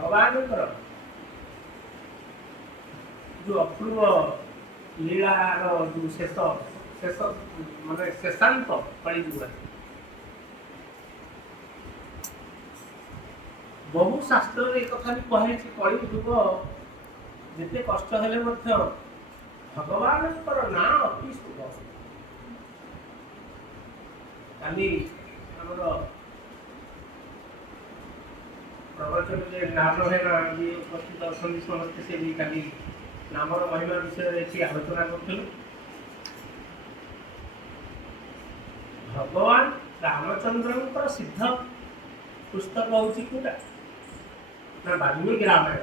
भगवान जो अपूर्व लीलार जो शेष शेष माने शेषांत कली जुग बहु शास्त्र एक कथा भी कहे कली जुग जिते कष्ट हेले भगवान ना अति सुख काली प्रवचन जे नाम है ना ये उपस्थित अच्छा समस्त से भी काली नामर महिमा विषय आलोचना कर भगवान रामचंद्र सिद्ध पुस्तक हूँ कौटा ना वाल्मीकि रामायण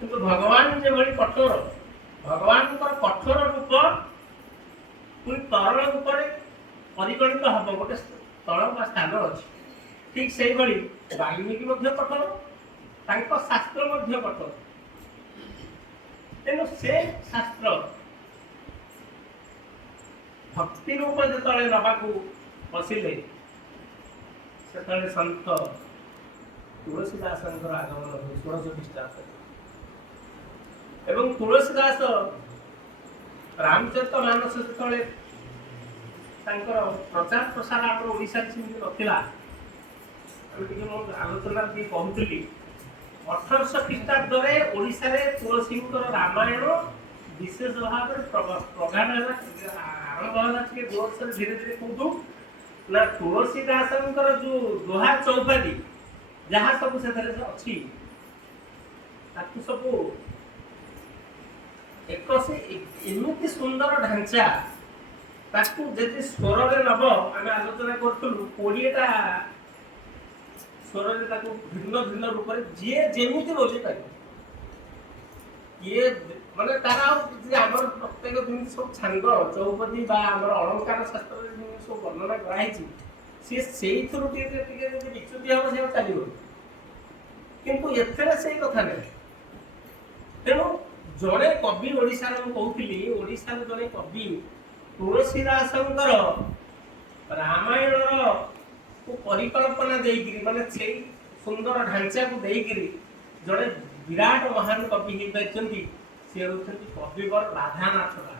किंतु भगवान जो भली कठोर भगवान कठोर रूप पुणी तरल रूप परिगणित हम गोटे स्थल स्थान अच्छी ठीक से वाल्मीकि कठोर शास्त्र कठोर तेणु से शास्त्र भक्ति रूप जो नवाक बसिले से सन्त तुलसीदास आगमन हुए 1600 ख्रीष्टाब्द एवं तुलसीदास रामचरित मानस जो प्रचार प्रसार आम ओडिशा नाला आलोचना कहूली 1800 ख्रीष्टाब्द ओडिशा तुलसी रामायण विशेष भाव प्रगाढ़ आरंभ है जोर से धीरे धीरे कौटू ना तुलसीदास जो दोहा चौपादी जहाँ सब से अच्छी सब एक एमती सुंदर ढांचा जी स्वर नब आम आलोचना करूँ 20टा स्वर भिन्न भिन्न रूप से जी जमी बोझे पार ये माने तार आम प्रत्येक जमी सब छांद चौपदी अलंकार शास्त्र सब वर्णना कराई सी से विच्युति हम से चलो किंतु एथेर से कथा नहीं तेणु जड़े कवि ओडिशा कहूली ओडिशा जड़े कवि तुलसीदास रामायण को परिकल्पना देकर माने से सुंदर ढांचा को देकर जड़े विराट महान कवि हो सी हूँ कविवर राधानाथ राय